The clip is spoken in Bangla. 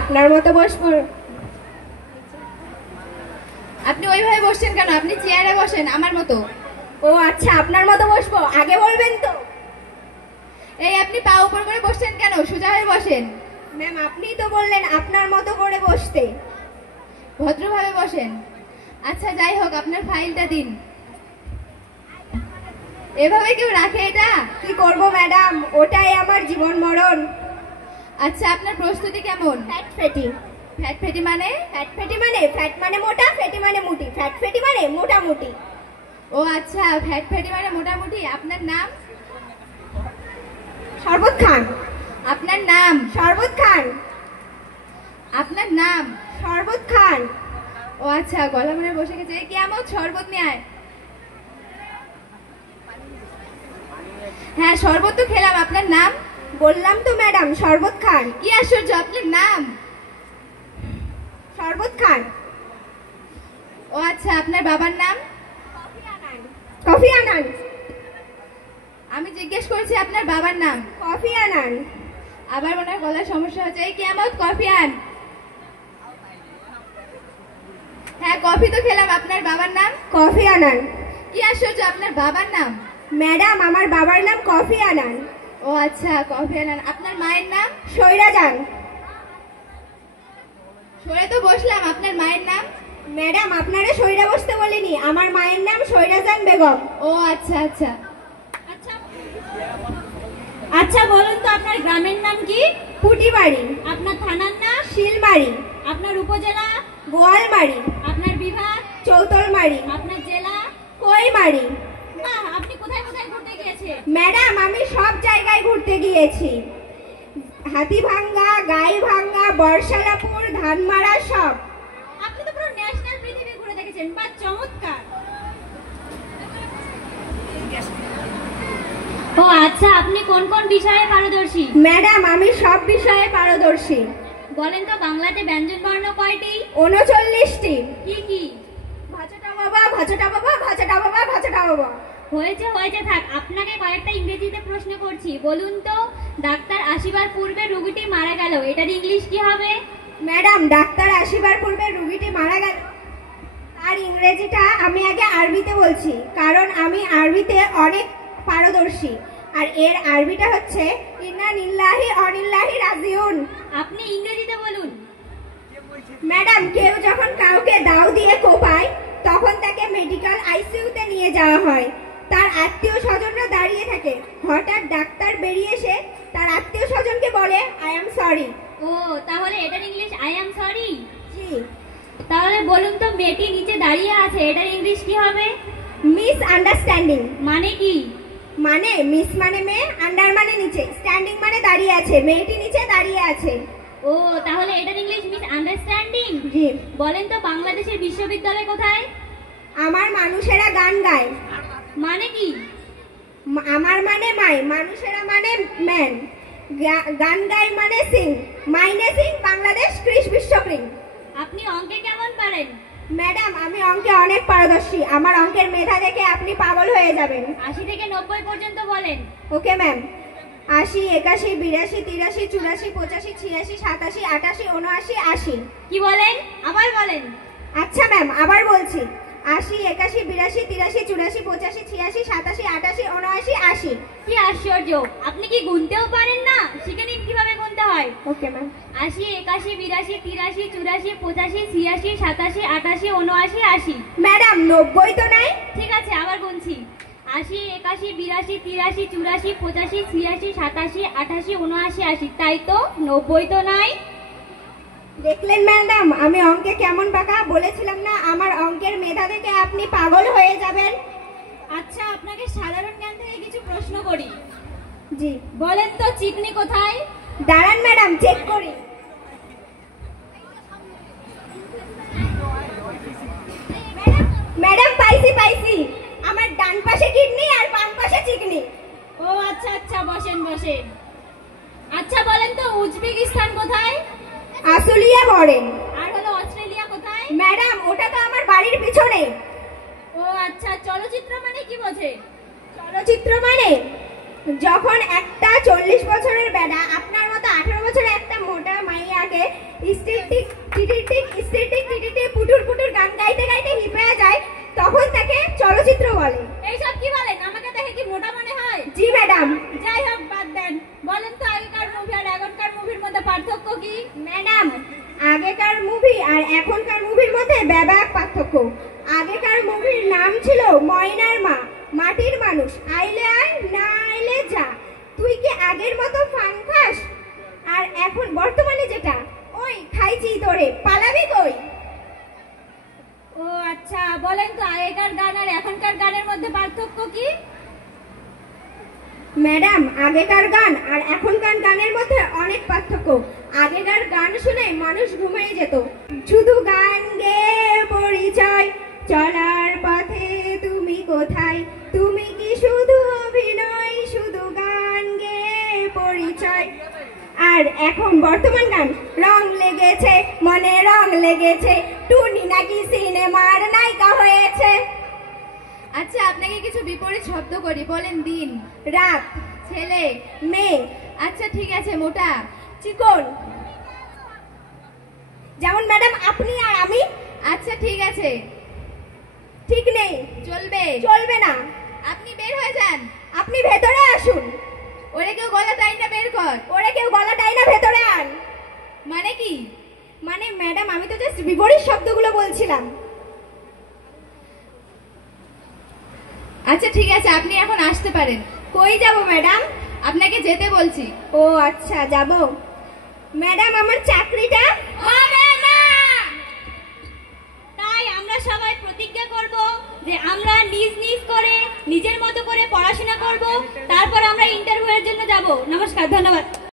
আপনার মতো বসবো। আপনি ওইভাবে বসছেন কেন? আপনি চেয়ারে বসেন আমার মতো। ও আচ্ছা, আপনার মতো বসবো, আগে বলবেন তো। এই আপনি পা উপর করে বসছেন কেন? সোজা হয়ে বসেন। ম্যাম, আপনিই তো বললেন আপনার মতো করে বসতে। ভদ্রভাবে বসেন। আচ্ছা যাই হোক, আপনার ফাইলটা দিন। এভাবে কেউ রাখে এটা? কি করব ম্যাডাম, ওটাই আমার জীবন মরণ। আচ্ছা আপনার প্রস্তুতি কেমন? Fat fatty. ফ্যাট ফেটি মানে? ফ্যাট ফেটি মানে ফ্যাট মানে মোটা, ফেটি মানে মুটি, ফ্যাট ফেটি মানে মোটামুটি। ও আচ্ছা, ফ্যাট ফেটি মানে মোটামুটি। আপনার নাম? শরবত খান। আপনার নাম? শরবত খান। আপনার নাম? শরবত খান। ও আচ্ছা, গলা মনে বসে গেছে। কি আমত, শরবত নিয়ে আয়। হ্যাঁ শরবত তো খেলাম। আপনার নাম? বললাম তো ম্যাডাম, শরবত খান। কি আশ্চর্য, আপনার নাম? শরবত খান। ও আচ্ছা, আপনার বাবার নাম? কফি আনান। আমি জিজ্ঞেস করছি আপনার বাবার নাম। কফি আনান। আবার মনে হয় গলার সমস্যা হচ্ছে। এই কিয়ামত, কফি আন। হ্যাঁ কফি তো খেলাম। আপনার বাবার নাম? কফি আনান। কি আশ্চর্য, আপনার বাবার নাম? ম্যাডাম, আমার বাবার নাম কফি আনান। ও আচ্ছা, কফি আনান। আপনার মায়ের নাম? সৈরা যান। সরে তো বসলাম। আপনার মায়ের নাম? ম্যাডাম, আপনারা সৈরা বসতে বলিনি, আমার মায়ের নাম সৈরাজান বেগম। ও আচ্ছা আচ্ছা। আচ্ছা বলুন তো আপনার গ্রামের নাম কি? পুটিবাড়ি। আপনার থানার নাম? শিলমারি। আপনার উপজেলা? গোয়ালমারি। আপনার বিভাগ? চৌতলমারি। আপনার জেলা? কইমারি। বাহ, আপনি কোথায় কোথায় ঘুরতে গিয়েছেন? ম্যাডাম, আমি সব জায়গায় ঘুরতে গিয়েছি। হাতিভাঙ্গা, গাইভাঙ্গা, বর্ষালাপুর, ধানমারা, সব। আপনি তো পুরো ন্যাশনাল পৃথিবী ঘুরে দেখেছেন। বাহ, চমৎকার। ও আচ্ছা, আপনি কোন কোন বিষয়ে পারদর্শী? ম্যাডাম, আমি সব বিষয়ে পারদর্শী। বলেন তো বাংলাতে ব্যঞ্জন বর্ণ কয়টি? 39টি। কি কি? ভাজটা বাবা, ভাজটা বাবা, ভাজটা বাবা, ভাজটা বাবা। হয়েছে হয়েছে, থাক। আপনাকে কয়েকটা ইংরেজিতে প্রশ্ন করছি। বলুন তো, ডাক্তার আসিবার পূর্বে রোগীটি মারা গেল, এটার ইংলিশ কি হবে? ম্যাডাম, ডাক্তার আসিবার পূর্বে রোগীটি মারা গেল, আর ইংরেজিটা আমি আগে আরবিতে বলছি, কারণ আমি আরবিতে অনেক পারদর্শী। আর এর আরবিটা হচ্ছে ইন্না লিল্লাহি ওয়া ইন্না রাজিউন। আপনি ইংরেজিতে বলুন। ম্যাডাম, কেউ যখন কাউকে দাও দিয়ে কোপায়, তখন তাকে মেডিকেল আইসিইউতে নিয়ে যাওয়া হয়। তার আত্মীয় স্বজনরা দাঁড়িয়ে থাকে। হঠাৎ ডাক্তার বেরিয়ে এসে তার আত্মীয় স্বজনকে বলে, আই এম সরি। ও, তাহলে এটার ইংলিশ আই অ্যাম সরি। জি। তাহলে বলুন তো, মেয়েটি নিচে দাঁড়িয়ে আছে, এটার ইংলিশ কি হবে? Miss understanding. মানে কি? মানে মিস মানে মেয়ে, আন্ডার মানে নিচে, স্ট্যান্ডিং মানে দাঁড়িয়ে আছে। মেয়েটি নিচে দাঁড়িয়ে আছে। ও, তাহলে এটার ইংলিশ মিস আন্ডারস্ট্যান্ডিং। জি। বলেন তো বাংলাদেশের বিশ্ববিদ্যালয় কোথায়? আমার মানুষেরা গান গায়। মানে কি? আমার মানে মাই, মানুষেরা মানে ম্যান, গান গায় মানে সিং, মাইনে সিং, বাংলাদেশ কৃষ বিশ্বকৃং। আপনি অঙ্কে কেমন পারেন? ম্যাডাম, আমি অঙ্কে অনেক পারদর্শী। আমার অঙ্কের মেধা দেখে আপনি পাগল হয়ে যাবেন। 80 থেকে 90 পর্যন্ত বলেন। Okay ma'am. 80, 81, 82, 83, 84, 85, 86, 87, 88, 79, 80। কি বলেন? আবার বলেন। আচ্ছা ম্যাম, আবার বলছি। 80, 81, 82, 83, 84, 85, 86, 87, 88, 79, 80। কি আশ্চর্য, আপনি কি গুনতেও পারেন না? শিখে নিন কিভাবে গুনতে হয়। Okay ma'am. 80, 81, 82, 83, 84, 85, 86, 87, 88, 79, 80। ম্যাডাম, 90 তো নাই? ঠিক আছে, আবার গুনছি। 80, 81, 82, 83, 84, 85, 86, 87, 88, 79, 80। তাই তো, 90 তো নাই। দেখলেন ম্যাডাম, আমি অঙ্কে কেমন বাঁকা? বলেছিলাম না আমার অঙ্কের মেধা দেখে আপনি পাগল হয়ে যাবেন। আচ্ছা, আপনাকে সাধারণ জ্ঞান থেকে কিছু প্রশ্ন করি। জি। বলেন তো, চিকনি কোথায়? দাঁড়ান ম্যাডাম, চেক করি। ম্যাডাম, পাইছি পাইছি। আমার ডান পাশে কিডনি আর বাম পাশে চিকনি। ও আচ্ছা আচ্ছা, বসেন বসেন। আচ্ছা বলেন তো, উজবেকিস্তান কোথায়? আসলিয়া বলেন। আর হলো অস্ট্রেলিয়া কোথায়? ম্যাডাম, ওটা তো আমার বাড়ির পিছনে। ও আচ্ছা, চলচ্চিত্র মানে কি বোঝে? চলচ্চিত্র মানে যখন একটা 40 বছরের বেটা আপনার মতো 18 বছরের একটা মোটা মাইয়াকে টিটির টিক টিটির টিক ইস্তির টিক টিটির টিক পুটুর পুটুর গান গাইতে গাইতে হিপড়ে যায়, তখন তাকে চলচ্চিত্র বলে। এইসব কি বলেন? আমাকে দেখে কি মোটা মনে হয়? জি ম্যাডাম। যাই হোক, বাদ দেন। বলেন তো আগেকার মুভি আর এখনকার মুভির মধ্যে পার্থক্য কি? ম্যাডাম, আগেকার মুভি আর এখনকার মুভির মধ্যে ব্যাপক পার্থক্য। আগেকার মুভির নাম ছিল ময়নার মা, মাটির মানুষ, আইলে আয় না আইলে যা, তুই কি আগের মতো ফান খাস? আর এখন বর্তমানে যেটা, ওই খাইছি তোরে, পালাবি কই? ও আচ্ছা, বলেন তো আগেকার গান আর এখনকার গানের মধ্যে পার্থক্য কি? ম্যাডাম, আগেকার গান আর এখনকার গানের মধ্যে অনেক পার্থক্য। আগেকার গান শুনে মানুষ ঘুমিয়ে যেত। শুধু গান গেয়ে পরিচয়, চলার পথে তুমি কোথায়, তুমি কি শুধু অভিনয়, শুধু গান গেয়ে পরিচয়। আর এখন বর্তমান গান, রং লেগেছে মনে রং লেগেছে, টুনি নাকি সিনেমার নায়িকা হয়েছে। আচ্ছা, আপনাকে কিছু বিপরীত শব্দ করি, বলেন। দিন, রাত, ছেলে, মেয়ে, আচ্ছা ঠিক আছে। মোটা, চিকন। যেমন ম্যাডাম আপনি আর আমি। আচ্ছা ঠিক আছে। ঠিক নেই, চলবে, চলবে না। আপনি বের হয়ে যান। আপনি ভেতরে আসুন। ওরে কেউ গলা তাই না বের কর। ওরে কেউ গলা টাই না, ভেতরে আন। মানে কি? মানে ম্যাডাম, আমি তো জাস্ট বিপরীত শব্দগুলো বলছিলাম। আচ্ছা ঠিক আছে, আপনি এখন আসতে পারেন। কই যাব ম্যাডাম? আপনাকে যেতে বলছি। ও আচ্ছা, যাব। ম্যাডাম, আমার চাকরিটা হবে না। তাই আমরা সবাই প্রতিজ্ঞা করব যে আমরা নিজ নিজ করে নিজের মতো করে পড়াশোনা করব, তারপর আমরা ইন্টারভিউ এর জন্য যাব। নমস্কার, ধন্যবাদ।